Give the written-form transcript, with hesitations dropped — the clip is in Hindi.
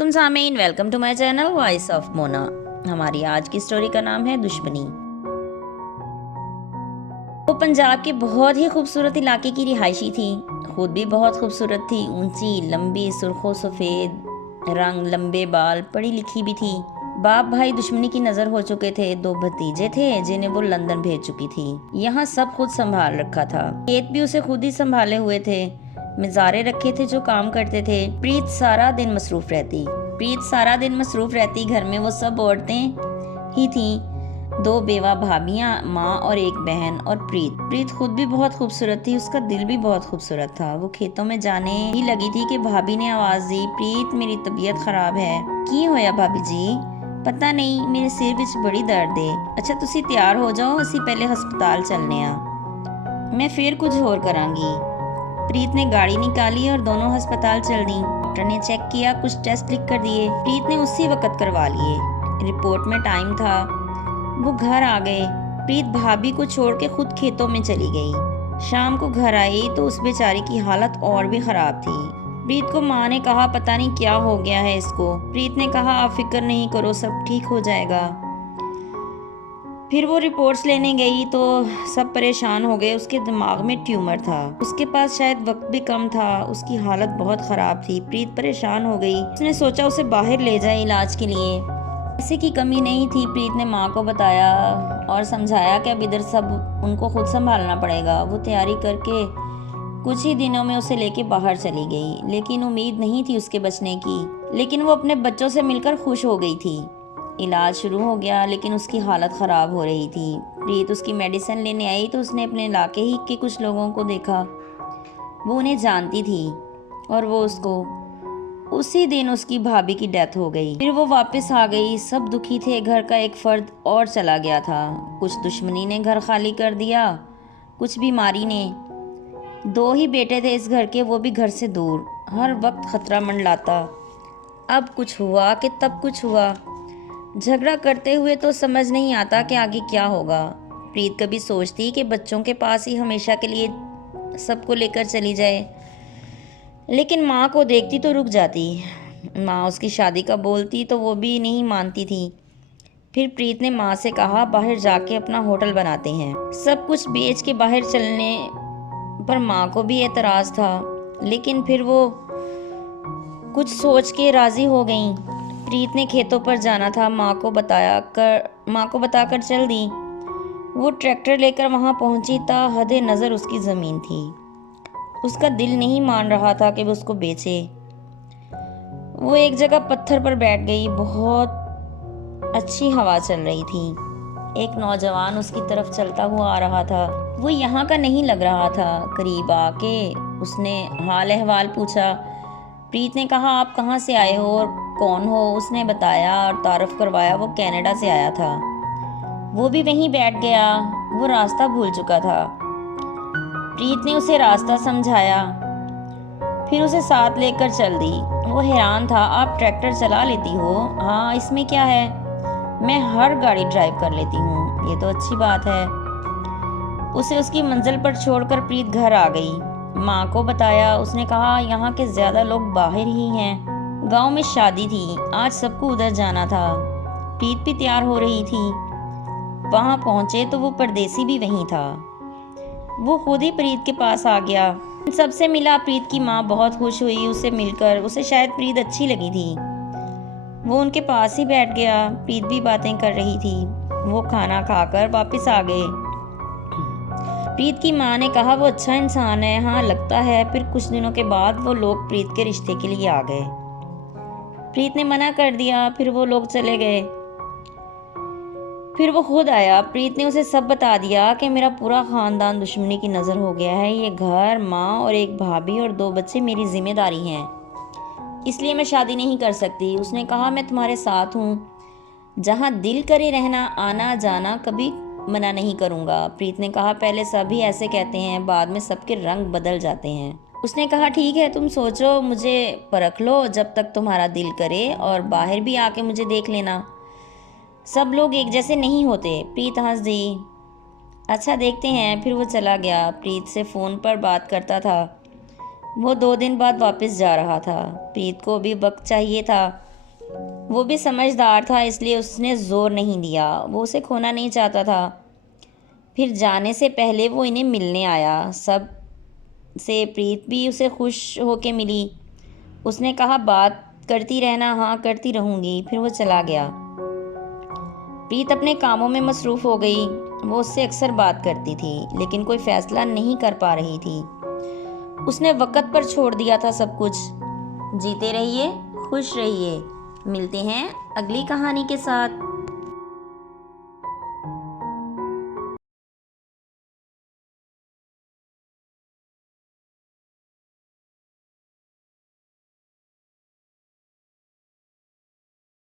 वालेकुम सामीन, welcome to my channel voice of Mona. हमारी आज की स्टोरी का नाम है दुश्मनी। वो पंजाब के बहुत ही खूबसूरत इलाके की रिहायशी थी। खुद भी बहुत खूबसूरत थी, ऊंची लंबी सुर्खो सफ़ेद रंग, लंबे बाल, पढ़ी लिखी भी थी। बाप भाई दुश्मनी की नज़र हो चुके थे। दो भतीजे थे जिन्हें वो लंदन भेज चुकी थी। यहाँ सब खुद संभाल रखा था। खेत भी उसे खुद ही संभाले हुए थे। मिजारे रखे थे जो काम करते थे। प्रीत सारा दिन मसरूफ रहती। घर में वो सब औरतें ही थीं। दो बेवा भाभियां, माँ और एक बहन और प्रीत खुद भी बहुत खूबसूरत थी। उसका दिल भी बहुत खूबसूरत था। वो खेतों में जाने ही लगी थी कि भाभी ने आवाज दी, प्रीत मेरी तबीयत खराब है। की होया भाभी जी? पता नहीं, मेरे सिर विच बड़ी दर्द है। अच्छा तुसी तैयार हो जाओ, असी पहले हस्पताल चलने आ, मैं फिर कुछ होर करांगी। प्रीत ने गाड़ी निकाली और दोनों अस्पताल चल दी। डॉक्टर ने चेक किया, कुछ टेस्ट लिख कर दिए। प्रीत ने उसी वक्त करवा लिए। रिपोर्ट में टाइम था। वो घर आ गए। प्रीत भाभी को छोड़ के खुद खेतों में चली गई। शाम को घर आई तो उस बेचारी की हालत और भी खराब थी। प्रीत को माँ ने कहा पता नहीं क्या हो गया है इसको। प्रीत ने कहा आप फिक्र नहीं करो, सब ठीक हो जाएगा। फिर वो रिपोर्ट्स लेने गई तो सब परेशान हो गए। उसके दिमाग में ट्यूमर था। उसके पास शायद वक्त भी कम था। उसकी हालत बहुत ख़राब थी। प्रीत परेशान हो गई। उसने सोचा उसे बाहर ले जाए इलाज के लिए। पैसे की कमी नहीं थी। प्रीत ने माँ को बताया और समझाया कि अब इधर सब उनको खुद संभालना पड़ेगा। वो तैयारी करके कुछ ही दिनों में उसे लेके बाहर चली गई। लेकिन उम्मीद नहीं थी उसके बचने की। लेकिन वो अपने बच्चों से मिलकर खुश हो गई थी। इलाज शुरू हो गया लेकिन उसकी हालत ख़राब हो रही थी। प्रीत उसकी मेडिसिन लेने आई तो उसने अपने इलाके ही के कुछ लोगों को देखा। वो उन्हें जानती थी और वो उसको उसी दिन उसकी भाभी की डेथ हो गई। फिर वो वापस आ गई। सब दुखी थे। घर का एक फर्द और चला गया था। कुछ दुश्मनी ने घर खाली कर दिया, कुछ बीमारी ने। दो ही बेटे थे इस घर के, वो भी घर से दूर। हर वक्त खतरा मंडलाता। अब कुछ हुआ कि तब कुछ हुआ। झगड़ा करते हुए तो समझ नहीं आता कि आगे क्या होगा। प्रीत कभी सोचती कि बच्चों के पास ही हमेशा के लिए सबको लेकर चली जाए, लेकिन माँ को देखती तो रुक जाती। माँ उसकी शादी का बोलती तो वो भी नहीं मानती थी। फिर प्रीत ने माँ से कहा बाहर जाके अपना होटल बनाते हैं। सब कुछ बेच के बाहर चलने पर माँ को भी एतराज़ था, लेकिन फिर वो कुछ सोच के राज़ी हो गईं। प्रीत ने खेतों पर जाना था, माँ को बताकर चल दी। वो ट्रैक्टर लेकर वहाँ पहुँची। हदे नज़र उसकी ज़मीन थी। उसका दिल नहीं मान रहा था कि वो उसको बेचे। वो एक जगह पत्थर पर बैठ गई। बहुत अच्छी हवा चल रही थी। एक नौजवान उसकी तरफ चलता हुआ आ रहा था। वो यहाँ का नहीं लग रहा था। करीब आके उसने हाल अहवाल पूछा। प्रीत ने कहा आप कहाँ से आए हो और कौन हो? उसने बताया और तारुफ करवाया वो कनाडा से आया था। वो भी वहीं बैठ गया। वो रास्ता भूल चुका था। प्रीत ने उसे रास्ता समझाया, फिर उसे साथ लेकर चल दी। वो हैरान था। आप ट्रैक्टर चला लेती हो? हाँ, इसमें क्या है, मैं हर गाड़ी ड्राइव कर लेती हूँ। ये तो अच्छी बात है। उसे उसकी मंजिल पर छोड़कर प्रीत घर आ गई। माँ को बताया। उसने कहा यहाँ के ज़्यादा लोग बाहर ही हैं। गांव में शादी थी, आज सबको उधर जाना था। प्रीत भी तैयार हो रही थी। वहाँ पहुँचे तो वो परदेसी भी वहीं था। वो खुद ही प्रीत के पास आ गया, सबसे मिला। प्रीत की माँ बहुत खुश हुई उसे मिलकर। उसे शायद प्रीत अच्छी लगी थी। वो उनके पास ही बैठ गया। प्रीत भी बातें कर रही थी। वो खाना खाकर वापस आ गए। प्रीत की माँ ने कहा वो अच्छा इंसान है। हाँ लगता है। फिर कुछ दिनों के बाद वो लोग प्रीत के रिश्ते के लिए आ गए। प्रीत ने मना कर दिया। फिर वो लोग चले गए। फिर वो खुद आया। प्रीत ने उसे सब बता दिया कि मेरा पूरा खानदान दुश्मनी की नज़र हो गया है। ये घर, माँ और एक भाभी और दो बच्चे मेरी जिम्मेदारी हैं, इसलिए मैं शादी नहीं कर सकती। उसने कहा मैं तुम्हारे साथ हूँ, जहाँ दिल करे रहना, आना जाना, कभी मना नहीं करूँगा। प्रीत ने कहा पहले सभी ऐसे कहते हैं, बाद में सबके रंग बदल जाते हैं। उसने कहा ठीक है, तुम सोचो, मुझे परख लो जब तक तुम्हारा दिल करे, और बाहर भी आके मुझे देख लेना। सब लोग एक जैसे नहीं होते। प्रीत हंस दी। अच्छा देखते हैं। फिर वो चला गया। प्रीत से फ़ोन पर बात करता था। वो 2 दिन बाद वापस जा रहा था। प्रीत को भी वक्त चाहिए था। वो भी समझदार था, इसलिए उसने ज़ोर नहीं दिया। वो उसे खोना नहीं चाहता था। फिर जाने से पहले वो इन्हें मिलने आया। सब से प्रीत भी उसे खुश होके मिली। उसने कहा, बात करती रहना। हाँ, करती रहूँगी। फिर वो चला गया। प्रीत अपने कामों में मसरूफ़ हो गई। वो उससे अक्सर बात करती थी, लेकिन कोई फैसला नहीं कर पा रही थी। उसने वक़्त पर छोड़ दिया था सब कुछ। जीते रहिए, खुश रहिए। मिलते हैं अगली कहानी के साथ।